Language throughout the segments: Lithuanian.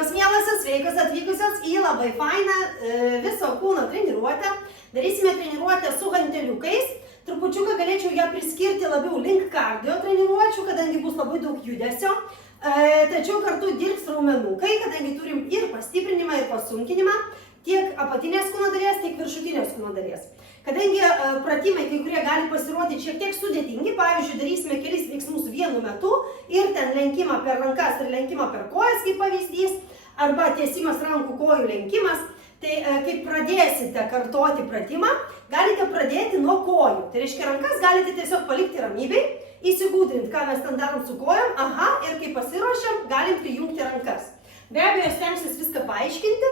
Sveikos mielosios, sveikos atvykusios į labai fainą viso kūno treniruotę. Darysime treniruotę su hanteliukais. Trupučiuką galėčiau ją priskirti labiau link kardio treniruočių, kadangi bus labai daug judesio. Tačiau kartu dirbs raumenukai, kadangi turim ir pastiprinimą, ir pasunkinimą. Tiek apatinės kūno dalies, tiek viršutinės kūno dalies. Kadangi pratimai kai kurie gali pasirodyti šiek tiek sudėtingi, pavyzdžiui, darysime kelis veiksmus vienu metu ir ten lenkimą per rankas ir lenkimą per kojas kaip pavyzdys, arba tiesimas rankų kojų lenkimas, tai kai pradėsite kartoti pratimą, galite pradėti nuo kojų. Tai reiškia, rankas galite tiesiog palikti ramybei, įsigūdrinti, ką mes ten darom su kojom, ir kai pasiruošiam, galim prijungti rankas. Be abejo, stengsis viską paaiškinti,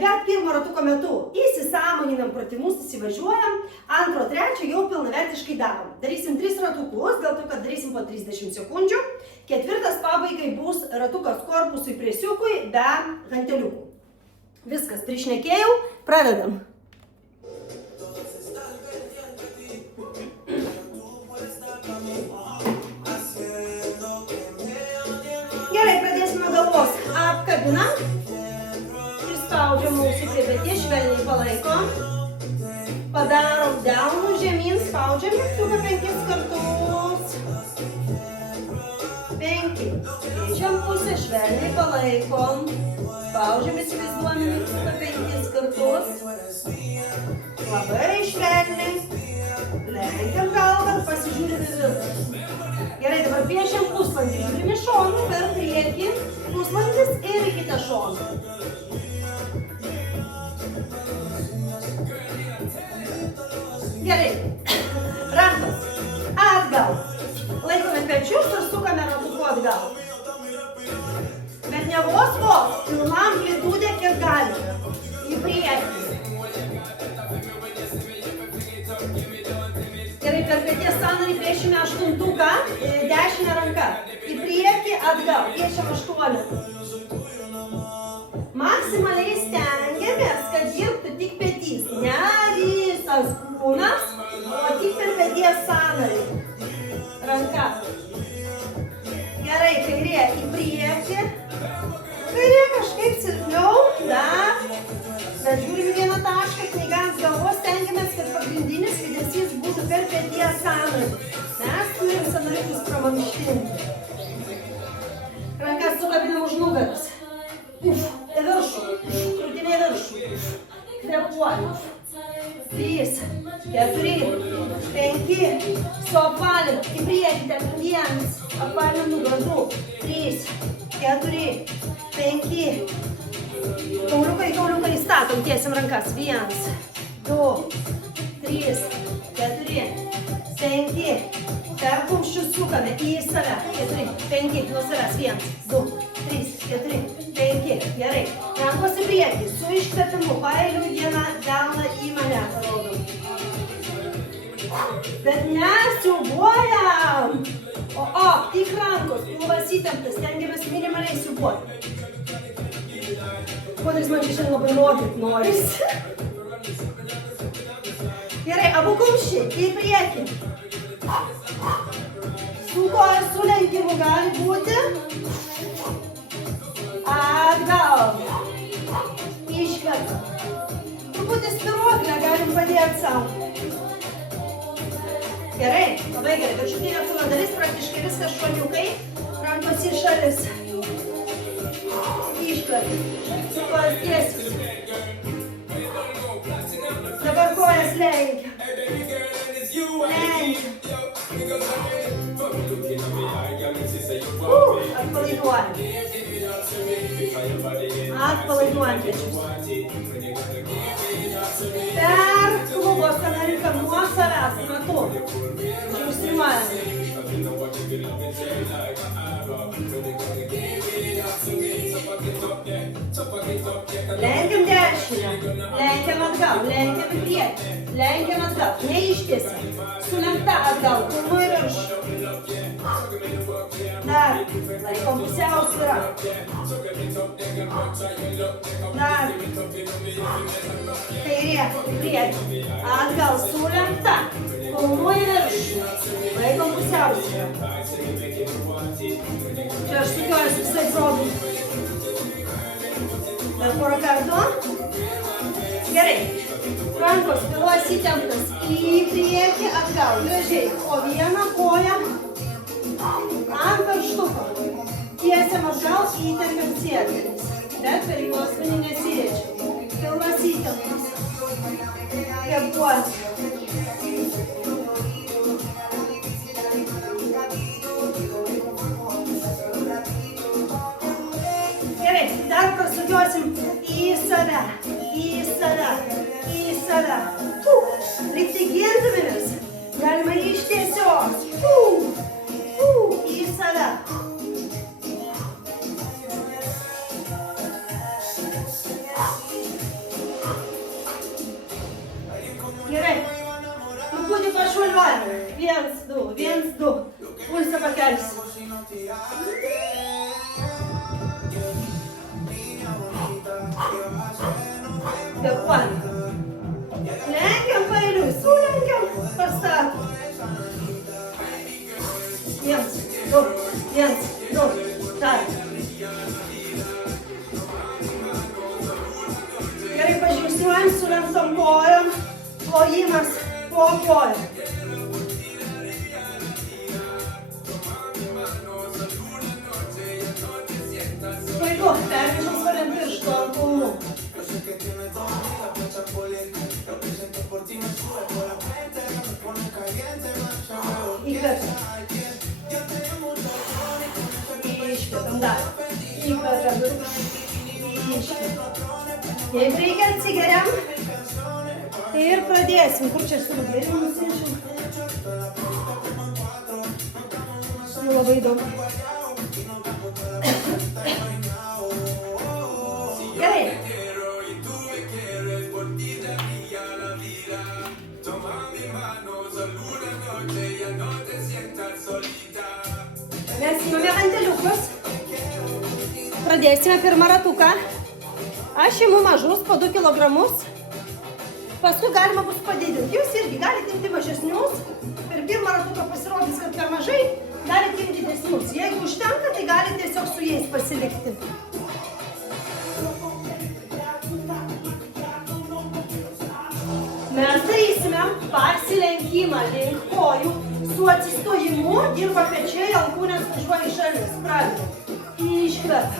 bet pirmo ratuko metu įsisąmoninam pratimus, įsivažiuojam, antro, trečio jau pilnavertiškai darom. Darysim 3 ratukus, dėl to, kad darysim po 30 sekundžių. Ketvirtas pabaigai bus ratukas korpusui presiukui be hanteliukų. Viskas, prišnekėjau, pradedam. Gerai, pradėsime galvos. Apkabinam. Prispaudžiam mūsų prie peties, švelniai palaikom. Padarom delnų žemyn, spaudžiam mygtuką 5 kartus. 5. Keičiam pusę, švelniai palaikom. Spaudžiam, įsivaizduojam mygtuką 5 kartus. Labai švelniai. Lenkiam galvą, pasižiūrim į viršų. Gerai, dabar piešiam pusvalandį, žiūrim į šoną, per priekį, pusvalandis ir į kitą šoną. Gerai, rankos atgal. Laikome pečius ir sukame ratuku atgal. Bet ne vos, pilna amplitudė, kiek galime. Į priekį. Gerai, per peties sąnarį piešime 8-tuką, dešinę ranką. Į priekį, atgal, piešiam 8. Maksimaliai stengiamės, kad dirbtų tik petys. Ne visas kūnas, o tik per peties sąnarį. Ranka. Gerai, kairė į priekį. Kairė kažkaip silpniau, dar. Bet žiūrim į vieną tašką, knygas galvos, stengiamės, kad pagrindinis judesys būtų per peties sąnarį. Mes turim sąnariukus pramankštinti. Rankas sukabinam už nugaros. Į viršų, krūtinė į viršų. Kvėpuojam. 3, 4, 5. Su apvalim, į priekį, ten 1. Apvalim nugarų. 3, 4, 5. Kauliukai statom, tiesim rankas. 1, 2, 3, 4, 5. Per kumščius sukame į save. 4, 5, nuo savęs. 1, 2, 3, 4, 5. Gerai. Rankos į priekį. Su iškvėpimu. Paeiliu vieną delną į mane. Bet nesiubuojam. O, tik rankos. Pilvas įtemptas. Stengiamės minimaliai siubuoti. Kodėl man čia šiandien labai rodyt norisi. Gerai, abu kumščiai į priekį. Su kojas sulenkimu gali būti. Atgal. Iškvėpam. Truputį spiruoklę galim padėti savo. Gerai, labai gerai. Viršutinė kūno dalis, praktiškai viskas šuoliukai. Rankos į šalis. Iškvėpam. Kojas tiesius. Dabar kojas lenkia. Lenkia. Atpalaiduojam. Atpalaiduojam pečius. Per klubo sąnariuką nuo savęs ratu. Žingsniuojam. Lenkiam dešinę, lenkiam atgal, lenkiam į priekį, lenkiam atgal, neištiesiam, sulenkta atgal, kulnu į viršų. Dar, laikom pusiausvyrą. Dar, kairė, į priekį, atgal, sulenkta, kulnu į viršų, laikom pusiausvyrą. Čia aš sukiojuosi visai produktui. Dar porą kartų. Gerai. Rankos pilos įtemptas į priekį, atgal. Gražiai. O vieną koją ant pirštuko. Tiesiam atgal, įtempiam sėdmenis. Bet per juosmenį nesiriečiam. Pilnas įtemptas. Kvėpuoti. Gerai, dar prasukiosim į save, į save, į save. Lyg tai gintumėmės. Galima iš tiesios. Į save. Gerai. Truputį pašuoliuojame. 1, 2, 1, 2. Pulsą pakelsim. Kvėpuojame. Lenkiam paeiliui, sulenkiam, pastatom. 1, 2, 1, 2. Dar. Gerai, pažingsniuojam su lenktom kojom. Plojimas po kojom. Puiku, perkišam svariam pirštų ant kulnų. Įkvepiam. Iškvepiam dar. Įkvepiam. Iškvepiam. Jeigu reikia, atsigeriam. Ir pradėsim. Kur čia su gerimu nusinčiam? Labai daug. Gerai. Mes imame ranteliukus. Pradėsime pirmą ratuką. Aš imu mažus po 2 kilogramus. Paskui galima bus padidinti. Jūs irgi galite imti mažesnius. Per pirmą ratuką pasirodys, kad per mažai. Galite imti didesnius. Jeigu užtenka, tai galite tiesiog su jais pasilikti. Mes darysime pasilenkimą link kojų. Su atsistojimu dirba pečiai, alkūnės važiuoja į šalis. Pradedam. Iškvepiam.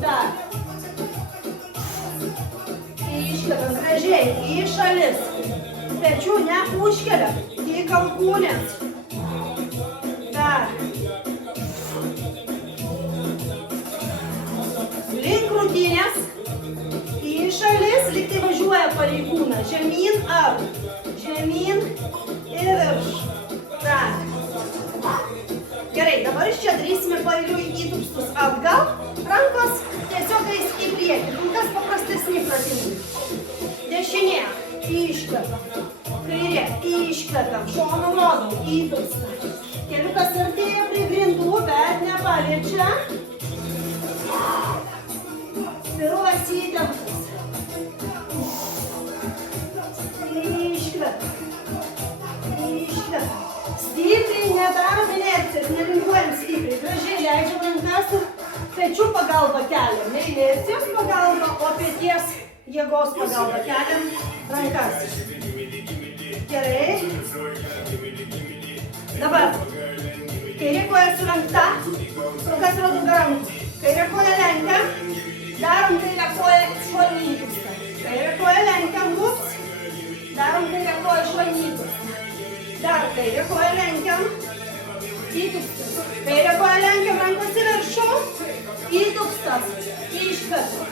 Dar. Iškvepiam gražiai į šalis. Pečių neužkeliam. Tik alkūnės. Dar. Link krūtinės. Į šalis, lyg tai važiuoja pareigūnas. Žemyn ar. Žemyn ir virš. Dar. Gerai, dabar iš čia darysime paeiliui įtūpstus atgal. Rankos tiesiog eis į priekį. Kas paprastesni pratimai. Dešinė. Iškvepiam. Kairė. Iškvepiam. Šonu rodom. Įtūpstą. Keliukas artėja prie grindų, bet nepaliečia. Pirulas įtemptas. Iškvepiam. Iškvepiam. Stipriai nedarom inercijos, nelinguojam stipriai. Gražiai leidžiam rankas ir pečių pagalba keliam. Ne inercijos pagalba, o peties jėgos pagalba keliam rankas. Gerai. Dabar. Kairė koja sulenkta. Rankas rodo be rankų. Kairė koja lenkiam. Darom kairę koją šuolį įtūpstą. Kairę koją lenkiam. Ups. Darom kairę koją šuolį įtūpstą. Dar kairę koją lenkiam. Įtūpstas. Kairę koją lenkiam, rankos į viršų. Įtūpstas. Iškvepiam.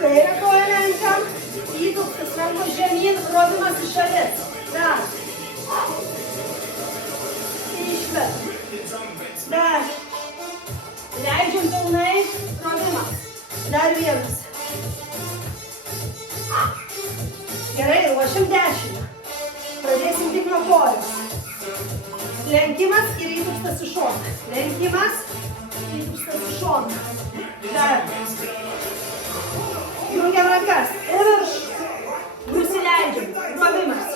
Kairę koją lenkiam. Įtūpstas. Rankos žemyn, rovimas į šalis. Dar. Iškvepiam. Dar. Leidžiam pilnai. Rovimas. Dar vienas. Gerai, ruošiam dešinę. Pradėsim tik nuo kojos. Lenkimas ir įtūpstas į šoną. Lenkimas, įtūpstas į šoną. Dar. Jungiam rankas. Ir virš. Nusileidžiam. Rovimas.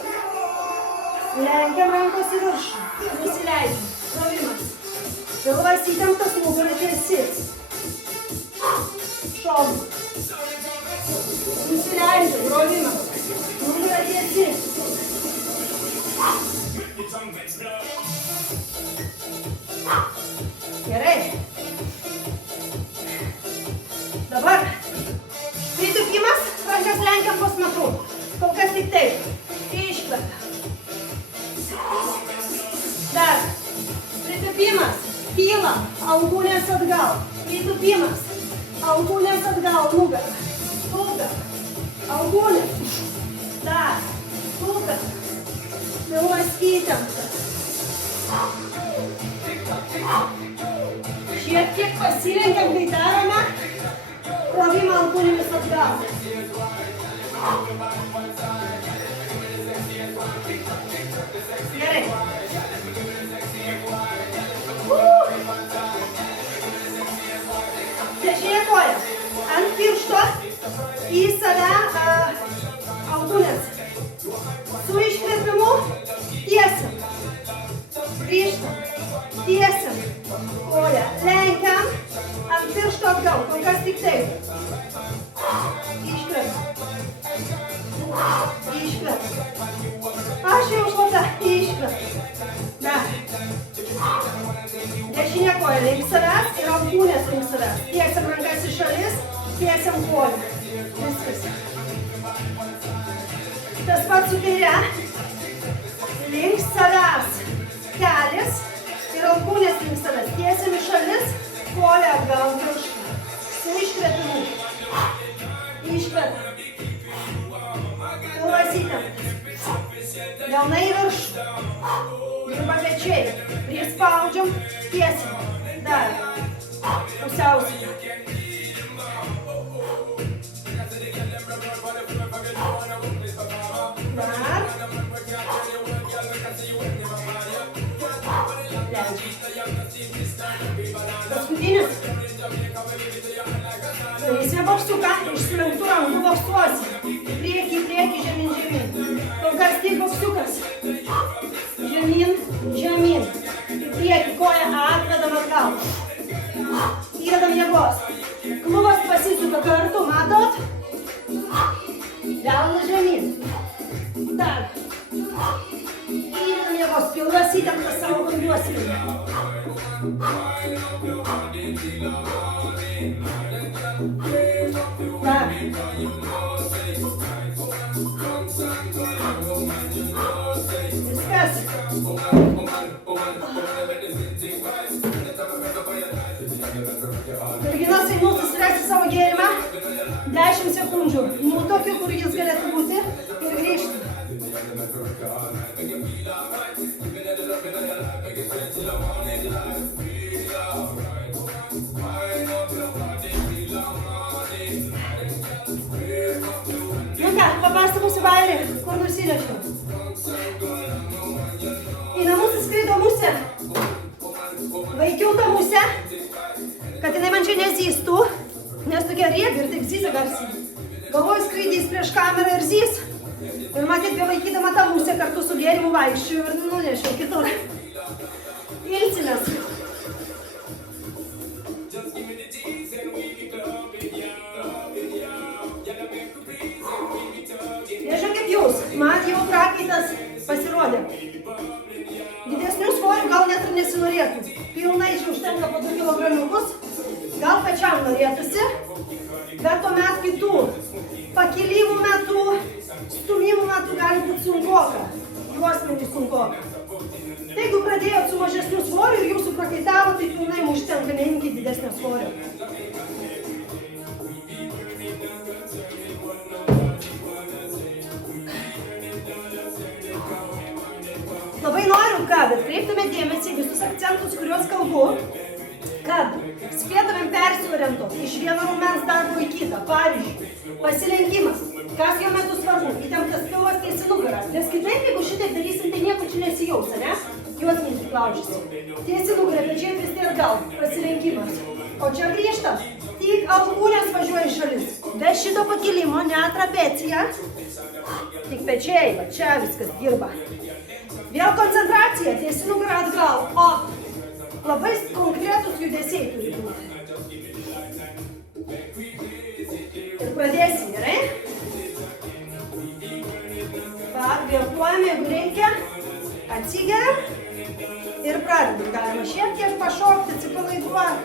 Lenkiam rankos į viršų. Nusileidžiam. Rovimas. Pilvas įtemptas, nugarė ties. šonu. Nusileidžiu, brovimas. Nugarą tiesi. Gerai. Dabar pritūpimas, rankas lenkiam po smakru. Kol kas tik taip. Iškvepia. Dar. Pritūpimas. Kyla. Alkūnės atgal. Pritūpimas. Alkūnės atgal. Nugarą. Nugarą. Alkūnės. Dar. Nugarą. Pilvas įtemptas. Šiek tiek pasilenkiam, kai darome plovimą alkūnėmis atgal. Gerai. Dešinė koja. Ant piršto į save alkūnės. Su iškvėpimu tiesiam. Grįžtam. Tiesiam. Koją lenkiam. Ant piršto atgal. Kol kas tik taip. Iškvėpiam. Iškvėpiam. Aš jau šlota. Iškvėpiam. Dar. Dešinė koja link savęs ir alkūnės link savęs. Tiesiam rankas į šalis. Tiesiam koją. Viskas. Tas pats su kaire. Link savęs. Kelias. Ir alkūnės link savęs. Tiesiam į šalis. Koja atgal viršų. Su iškvėpimu. Iškvėpiam. Pilvas įtemptas. Delnai į viršų. Dirba pečiai. Prispaudžiam. Tiesiam. Dar. Pusiausvyrą. Dar. Paskutinis. Darysime boksuką, išsilenktų rankų boksuosi. Priekį, žemyn, žemyn. Kol kas tik boksukas. Žemyn, žemyn. Į priekį, koją atvedam atgal. Įvedam jėgos. Klubas pasisuka kartu, matot? Delnas žemyn. Dar. Įvedam jėgos, pilvas įtemptas savo konduosime. Dar. Viskas. Merginas einu susirasti savo gėrimą 10 sekundžių. Nuo tokio, kur jis galėtų būti ir grįžti. Nu ką, papasakosiu bairį, kur nusinešiau. Į namus įskrido musė. Vaikiau tą musę, kad jinai man čia nezystų, nes tokia riega ir taip zysia garsiai. Galvoju, skraidys prieš kamerą ir zys. Ir matyt, bevaikydama tą musę kartu su gėrimu vaikščiu ir nunešiau kitur. Ilsimės. Nežinau kaip jūs, man jau prakaitas pasirodė. Didesnių svorių gal net ir nesinorėtų. Pilnai čia užtenka po 2 kilogramiukus. Gal pačiam norėtųsi, bet tuomet kitų pakilimų metu, stumimų metu gali būti sunkoka. Juosmenį sunkoka. Tai jeigu pradėjot su mažesniu svoriu ir jūsų prakaitavo, tai pilnai užtenka, neimkit didesnio svorio. Labai noriu, kad atkreiptume dėmesį visus akcentus, kuriuos kalbu, kad spėtumėm persiorientuoti iš vieno raumens darbo į kitą. Pavyzdžiui, pasilenkimas. Kas jo metu svarbu? Įtemptas pilvas tiesi nugarą. Nes kitaip, jeigu šitaip darysim, tai nieko čia nesijaus, ne? Juos neįsiklaužysim. Tiesi nugarą, pečiai atvesti atgal. Pasilenkimas. O čia grįžtam. Tik alkūnės važiuoja į šalis. Be šito pakilimo, ne trapecija. Tik pečiai, va čia viskas dirba. Vėl koncentracija, tiesi nugarą atgal. O labai konkretus judesiai turi būti. pradėsim, gerai? Pakvėpuojame, jeigu reikia, atsigeriam ir pradedam. Galima šiek tiek pašokti, atsipalaiduoti.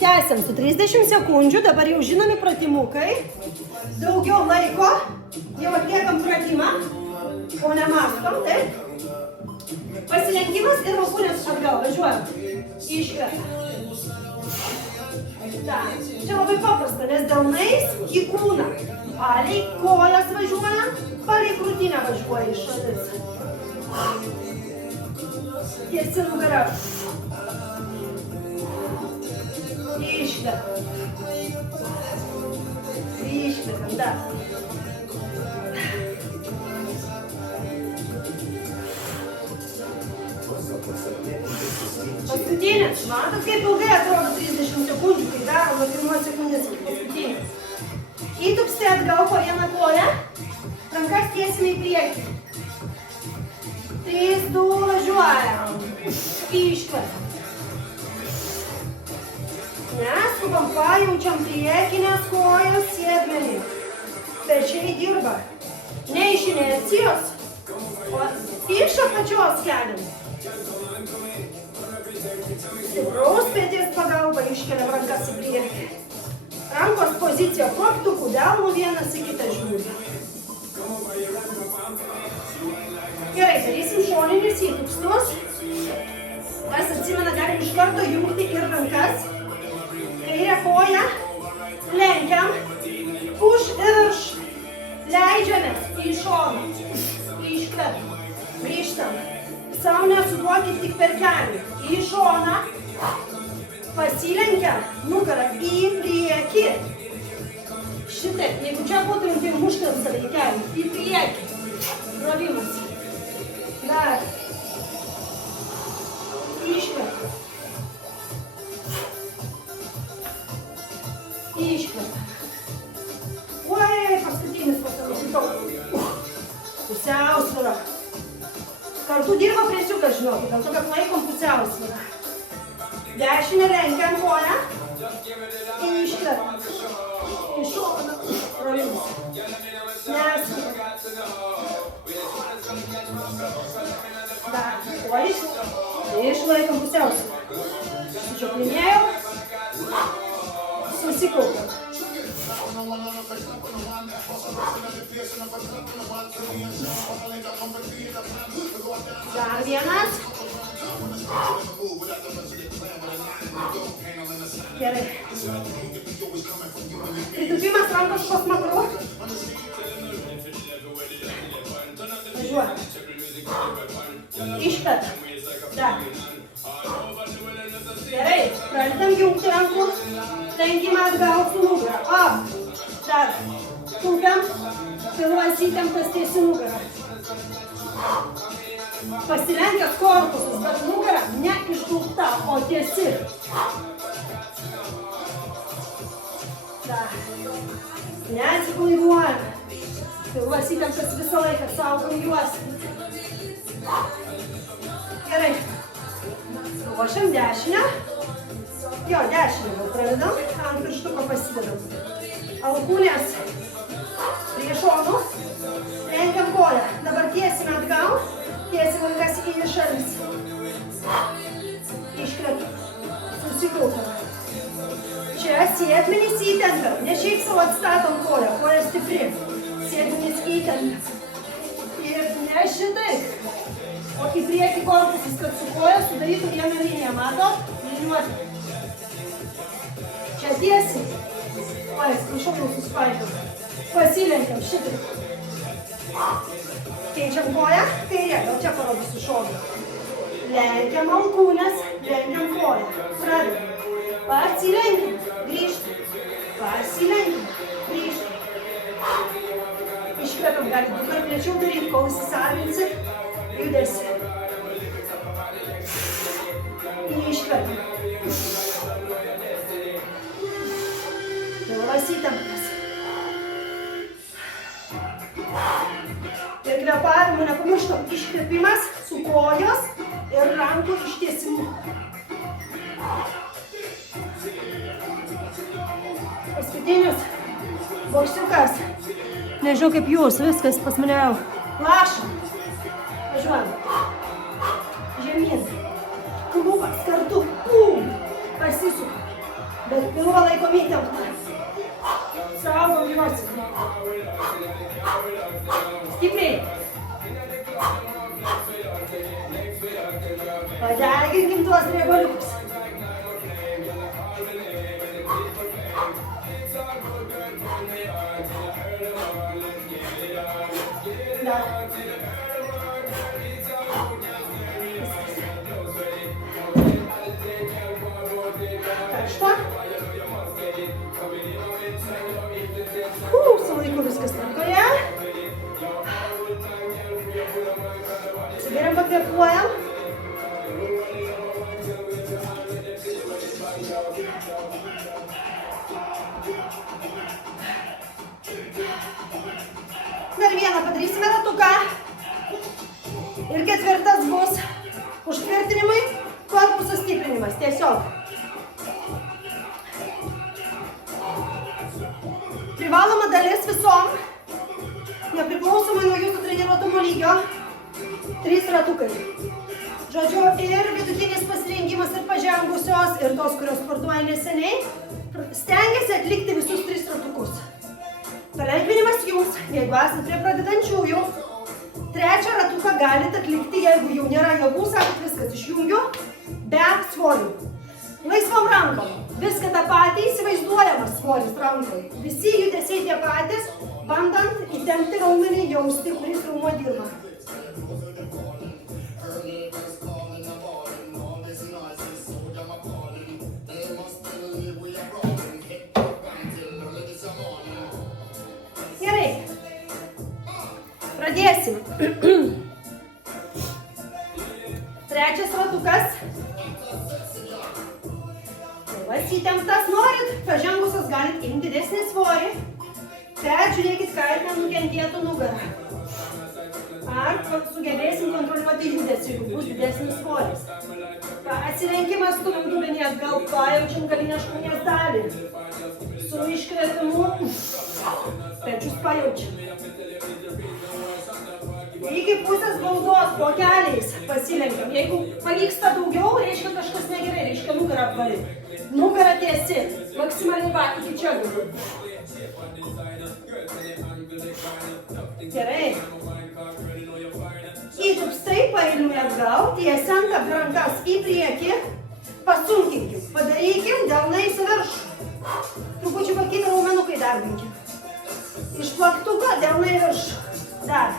Tęsiam su 30 sekundžių, dabar jau žinomi pratimukai. Daugiau laiko, jau atliekam pratimą, o nemastom, taip? Pasilenkimas ir alkūnės atgal, važiuojam. Iškvėpam. Čia labai paprasta, nes delnais į kūną. Palei kojas važiuojam, palei krūtinę važiuoja iš šalis. Tiesi nugarą. Iškvėpam. Iškvėpam, dar. Paskutinės. Matot, kaip ilgai atrodo 30 sekundžių, kai darom nuo pirmos sekundės iki paskutinės. Įtupsti atgal po vieną koją, rankas tiesime į priekį. 3, 2, važiuojam. Iškvėpam. Neskubam, pajaučiam priekinės kojos sėdmenį. Pečiai dirba. Ne iš inercijos, o iš apačios keliam. Stipraus peties pagalba iškeliam rankas į priekį. Rankos pozicija plaktukų, delnų vienas į kitą žiūri. Gerai, darysim šoninius įtupstus. Kas atsimena, galim iš karto jungti ir rankas. Kairę koją lenkiam, už ir virš. Leidžiamės į šoną. Iškvepiam. Grįžtam. Sau nesuduokit tik per kelį. Į šoną. Pasilenkiam. Nugarą į priekį. Šitaip. Jeigu čia būtum, tai muštam save į kelį. Į priekį. Rovimas. Dar. Iškvepiam. Iškvepiam. Oi, paskutinis pasilaikau. Pusiausvyrą. Kartu dirba presiukas, žinokit, dėl to, kad laikom pusiausvyrą. Dešinę lenkiam koją. Iškvepiam. Į šoną. Rovimas. Neskubam. Dar. Kojas. Išlaikom pusiausvyrą. Sučiuplinėjau. Susikaupiam. Dar vienas. Gerai. Pritupimas rankos po smakru. Važiuojam. Iškvepiam. Dar. Gerai. Pradedam jungti rankų. Lenkime atgal su nugarą. Up. Dar. Tūpiam. Pilvas įtemptas tiesi nugarą. Pasilenkęs korpusas, bet nugara ne išdūkta, o tiesi. Dar. Neatsipalaiduojame. Pilvas įtemptas visą laiką, saugom juos. Gerai. Ruošiam dešinę. Jo, dešinę gal pradedam. Ant pirštuko pasidedam. Alkūnės prie šonų. Lenkiam koją. Dabar tiesime atgal. Tiesim rankas į šalis. Iškvepiam. Susikaupiam. Čia sėdmenys įtempiam. Ne šiaip savo atstatom koją. Koja stipri. Sėdmenys įtempiam. Ir ne šitaip. O į priekį korpusas, kad su koja sudarytų vieną liniją. Matot? Liniuoti. Čia tiesiai. Oi, prašau, jau suspaidžiau. Pasilenkiam šitaip. Keičiam koją, kairė, gal čia parodysiu šoną. Lenkiam alkūnės, lenkiam koją. Pradedam. Pasilenkim, grįžtam. Pasilenkim, grįžtam. Iškvepiam, galit dabar plėčiau daryti, kol įsisavinsit. Judesi. Iškvepiam. Pilvas įtemptas. Ir kvėpavimų nepamirštam. Iškvėpimas su kojos ir rankų ištiesimu. Paskutinis boksiukas. Nežinau kaip jūs, viskas pas mane jau. Lašam. Važiuojam. Žemyn. Klubas kartu. Pum. Pasisuka. Bet pilvą laikom įtemptą. Saugom juos. Stipriai. Padeginkim tuos riebaliukus. Dar. Karšta. Su laiku viskas tvarkoje. Atsigeriam, pakvėpuojam. Dar vieną padarysime ratuką. Ir ketvirtas bus užtvirtinimai, korpuso stiprinimas. Tiesiog. Privaloma dalis visom, nepriklausomai nuo jūsų treniruotumo lygio, 3 ratukai. Žodžiu, ir vidutinis pasirengimas, ir pažengusios, ir tos, kurios sportuoja neseniai, stengiasi atlikti visus 3 ratukus. Palengvinimas jums, jeigu esate prie pradedančiųjų, 3 ratuką galite atlikti, jeigu jau nėra jėgų, sakot, viskas išjungiu, be svorių. Laisvom rankom. Viską tą patį, įsivaizduojamas svoris rankoje. Visi judesiai tie patys, bandant įtempti raumenį, jausti, kuris raumuo dirba. Gerai. Pradėsim. 3 ratukas. Įtemptas norit, pažengusios galit imti didesnį svorį, bet žiūrėkit, kad nenukentėtų nugarą. Ar sugebėsim kontroliuoti judesį, jeigu bus didesnis svoris. Atsilenkimas stumiam dubenį atgal, pajaučiam galinę šlaunies dalį. Su iškvėpimu pečius pajaučiam. Iki pusės baudos po keliais pasilenkiam. Jeigu pavyksta daugiau, reiškia kažkas negerai, reiškia nugarą apvalyt. Nugarą tiesi, maksimaliai va, iki čia galiu. Gerai. Įtupstai paeiliui atgal, tiesiant abi rankas į priekį, pasunkinkim, padarykim delnais į viršų. Trupučiu kitą raumenukai darbinkim. Iš plaktuko delnai viršų. Dar.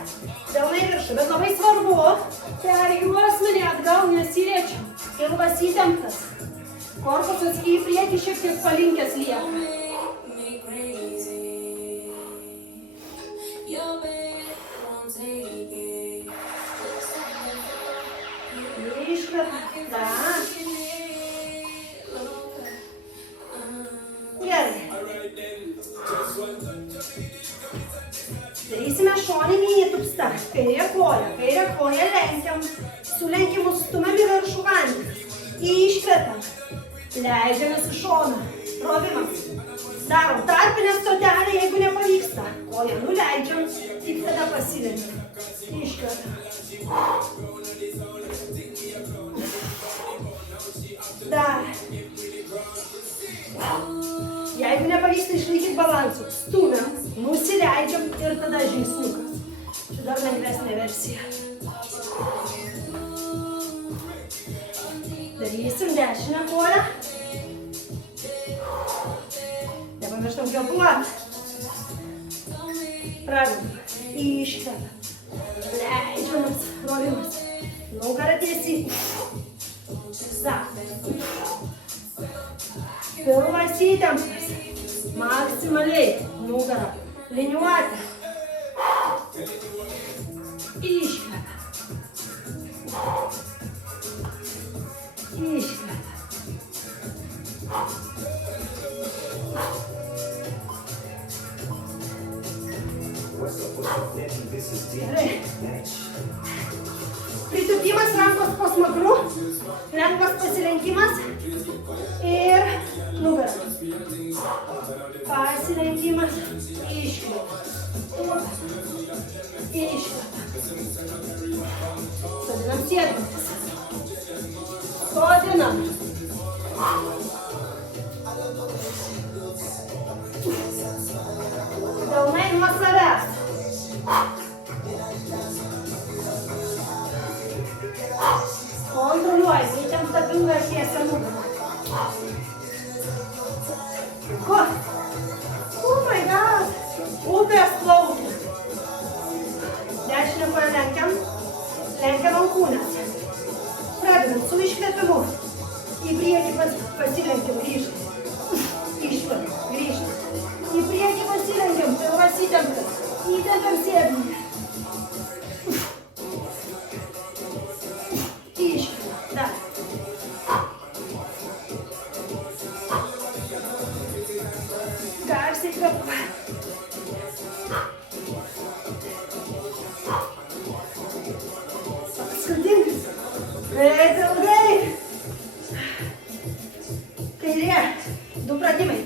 Delnai viršų, bet labai svarbu, per juosmenį atgal nesiriečiam. Pilvas įtemptas. Korpusas į priekį šiek tiek palinkęs lieka. Iškvėp. Dar. Gerai. Darysime šoninį įtupstą. Kairė koja lenkiam. Su lenkimu stumiam į viršų vandenį. Iškvepiam. Leidžiamės į šoną. Rovimas. Darom tarpinę stotelę, jeigu nepavyksta. Koją nuleidžiam, tik tada pasilenkiam. Iškvepiam. Dar. Jeigu nepavyksta išlaikyti balansų, stumiam, nusileidžiam ir tada žingsniukas. Čia dar lengvesnė versija. Darysim dešinę koją. Nepamirštam kvėpuot. Pradedam. Iškvepiam. Leidžiamas. Rovimas. Nugarą tiesiai. Dar. Pilvas įtemptas. Maksimaliai. Nugarą. Liniuoti. Iškvepiam. Iškvepiam. Gerai. Pūtimas rankos po smakru, lengvas pasilenkimas ir nugara. Pasilenkimas, iškvėpa. Iškvėpa. Sodinam sėdintis. Sodinam. Delnai nuo savęs. Kontroliuojam, įtempta pilna tiesia nugarą. Kur? Oh my god! Upės plaukia. Dešinę koją lenkiam. Lenkiam alkūnes. Pradedam su iškvėpimu. Į priekį pasilenkiam, grįžtam. Iškvėpiam, grįžtam. Į priekį pasilenkiam, pilvas įtemptas. Įtempiam sėdinį. Iškvėpiam, dar. Garsiai kvėpuojam. Paskutintis. Eit ilgai. Kairė. 2 pratimai.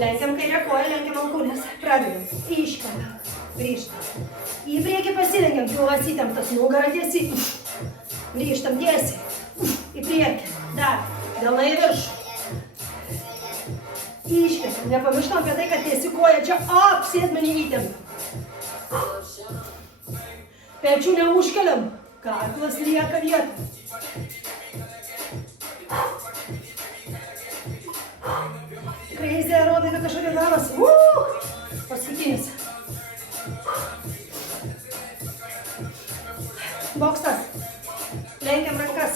Lenkiam kairę koją, lenkiam alkūnes. Pradedam. Iškeliam. Grįžtam. Į priekį pasilenkiam. Pilvas įtemptas. Nugara tiesiai. Grįžtam tiesiai. Į priekį. Dar. Delnai į viršų. Iškeliam. Nepamirštam apie tai, kad tiesi koja čia sėdmenį įtempia. Pečių neužkeliam. Kaklas lieka vietą. Kreizė rodai, kad kažkokia darosi. Paskutinis. Boksas. Lenkiam rankas.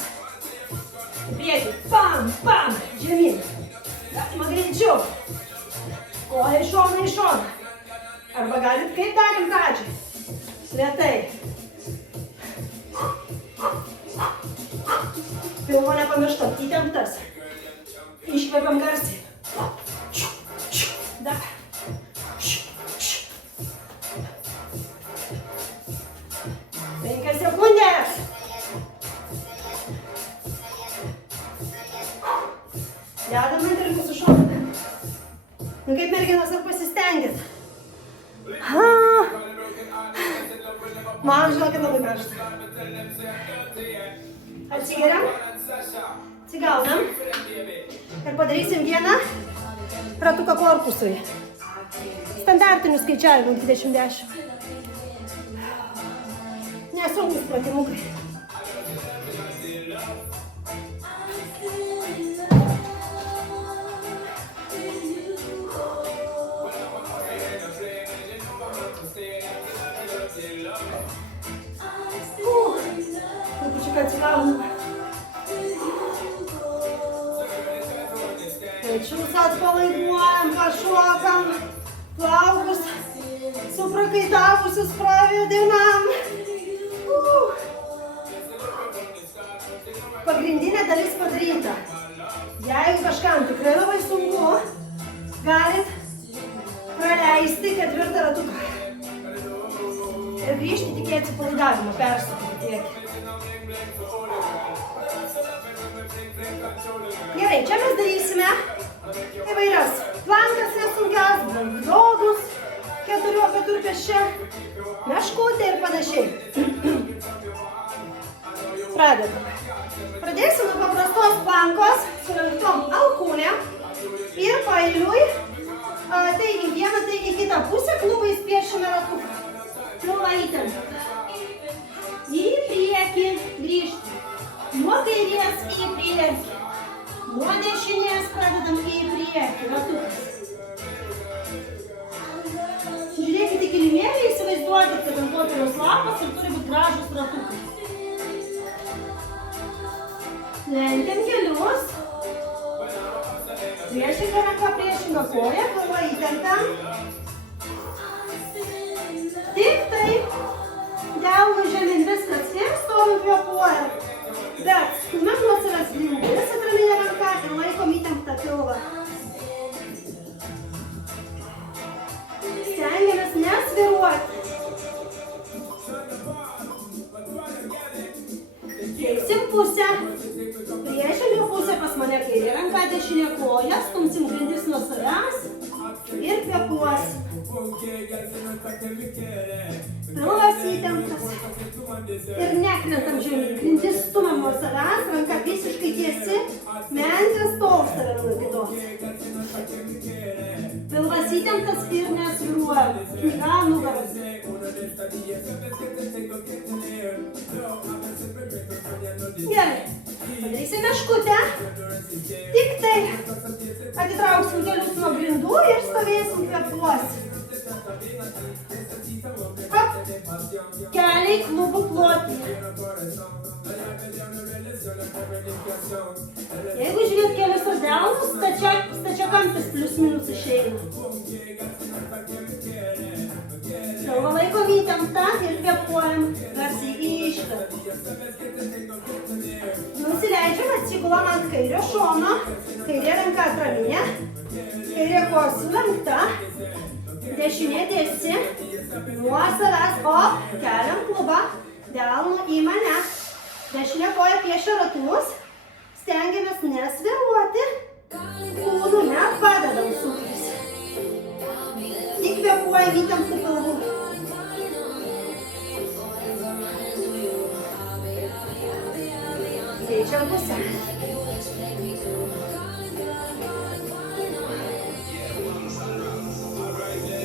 Į priekį. Pam, pam. Žemyn. Galima greičiau. Koja iš šoną į šoną. Arba galit kaip darėm pradžiai. Lėtai. Pilvo nepamirštam, įtemptas. Iškvepiam garsiai. Dar. 5 sekundės. Dedam interviu su šonu. Nu kaip merginos, ar pasistengėt? Man žinokit labai karšta. Atsigeriam, atsigaunam ir padarysim vieną ratuką korpusui. Standartinių skaičiavimų 20-10. Nesunkus pratimukai. Trupučiuką atsigaunam. Pečius atpalaiduojam, pašokam, plaukus suprakaitavusius pravedinam. Pagrindinė dalis padaryta. Jeigu kažkam tikrai labai sunku, galit praleisti 4 ratuką. Ir grįžti tik į atsipalaidavimą, persukti tiek. Gerai, čia mes darysime įvairias plankas nesunkias, bandodus, 4 keturpėsčia, meškutė ir panašiai. Pradedame. Pradėsim nuo paprastos plankos su lenktom alkūnėm ir paeiliui tai į vieną, tai į kitą pusę klubais piešime ratuką. Pilvą įtemptą. Į priekį grįžti. Nuo kairės į priekį. Nuo dešinės pradedam į priekį. Ratukas. Žiūrėkite į kilimėlį, įsivaizduokit, kad ant popieriaus lapas ir turi būti gražus ratukai. Lenkiam kelius. Priešinga ranka, priešinga koja, pilva įtempta. Tik taip. Delnų žemyn viskas ir stovim kvėpuojam. Bet stumiam nuo savęs grindis atraminę ranką ir laikom įtemptą pilvą. Stengiamės nesviruoti. Keisim pusę. Priešinga pusė pas mane kairė ranka, dešinė koja. Stumsim grindis nuo savęs. Ir kvėpuosim. Pilvas įtemptas. Ir nekrentam žemyn. Grindis stumam nuo savęs, ranka visiškai tiesi. Mentės tolsta viena nuo kitos. Pilvas įtemptas ir nesviruoja. Knyga nugaros. Gerai. Padarysim meškutę. Tik tai atitrauksim kelius nuo grindų ir stovėsim kvėpuosim. Keliai klubų plotyje. Jeigu žiūrėt kelius ar delnus, stačiakampis plius minus išeina. Pilvą laikom įtemptą ir kvėpuojam garsiai iškart. Nusileidžiam, atsigulam ant kairio šono, kairė ranka atraminė, kairė koja sulenkta, dešinė tiesi, nuo savęs, keliam klubą, delnu į mane, dešinė koja piešia ratus, stengiamės nesviruoti, kūnu nepadedam suktis. Tik kvėpuojam įtemptų pilvų. Keičiam pusę.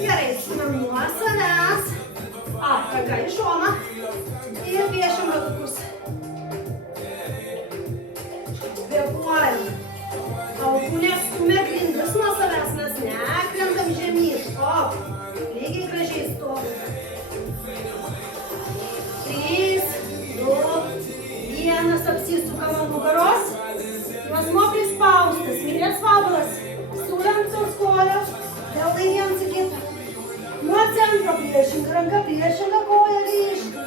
Gerai, stumam nuo savęs. Ranka į šoną. Ir piešim ratukus. Kvėpuojam. Alkūnė stumia grindis nuo savęs, mes nekrentam žemyn. Lygiai gražiai stovi. 3, 2, 1, apsisukam ant nugaros. Juosmuo prispaustas, smailės vabalas, sulenktos kojos, delnai viens į kitą. Nuo centro priešinga ranka, priešinga koja grįžta.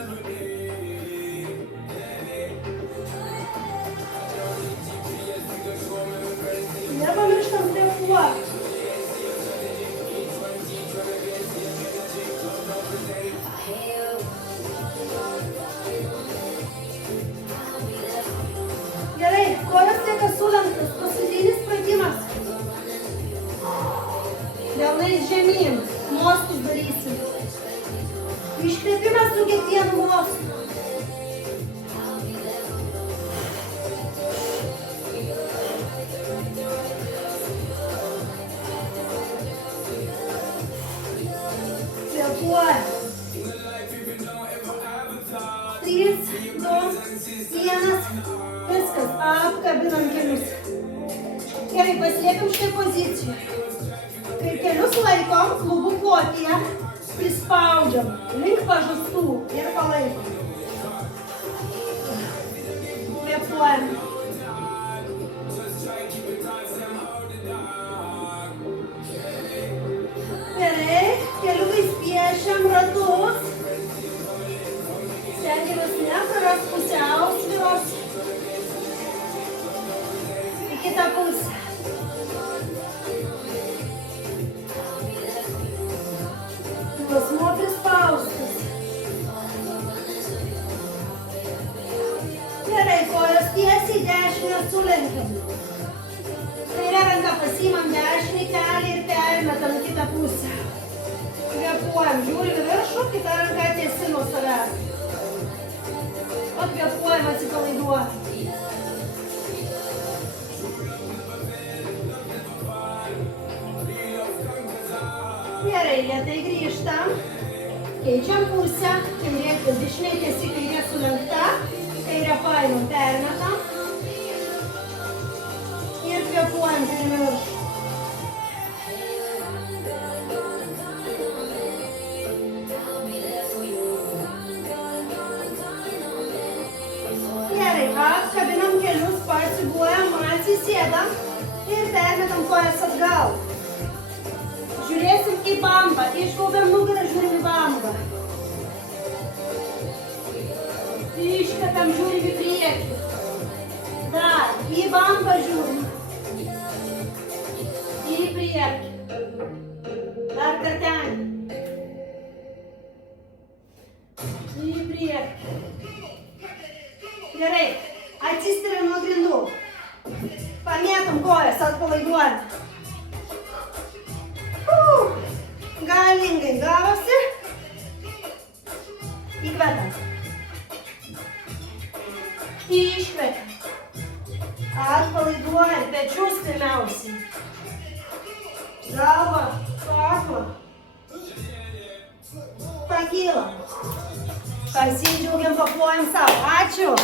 Nepamirštam kvėpuoti. Gerai, kojos lieka sulenktos, paskutinis pratimas. Delnais žemyn, mostus darysim. Iškvėpimas su kiekvienu mostu. Kvėpuoja. 3, 2, 1. Viskas, apkabinam kelius. Gerai, paslėpim šitą poziciją. Kai kelius laikom, klubų plotyje, prispaudžiam link pažastų ir palaikom. Kvėpuojam. Gerai, keliukais piešiam ratus. Stengiamės neprarast pusiausvyros. Į kitą pusę. Juosmuo prispaustas. Gerai, kojos tiesiai, dešinę sulenkiam. Kairę ranką pasiimam dešinį kelį ir permetam į kitą pusę. Kvėpuojam, žiūrim į viršų, kita ranka tiesi nuo savęs. Kvėpuojam, atsipalaiduojam. Gerai, lėtai grįžtam. Keičiam pusę. Kairė, dešinė tiesi, kairė sulenkta. Kairę paimam, permetam. Ir kvėpuojam, žiūrim į viršų. Gerai, apkabinam kelius, pasiguojam, atsisėdam ir permetam kojas atgal. Žiūrėsim į bambą, išgaubiam nugarą, žiūrim į bambą. Iškvepiam, žiūrim į priekį. Dar, į bambą žiūrim. Į priekį. Dar kartelį. Į priekį. Gerai. Atsispiriam nuo grindų. Pamėtum kojas, atpalaiduojam. Galingai gavosi. Įkvepiam. Iškvepiam. Atpalaiduojam pečius pirmiausiai. Galva, kaklą. Pakylam. Pasidžiaugiam, paplojam savo. Ačiū.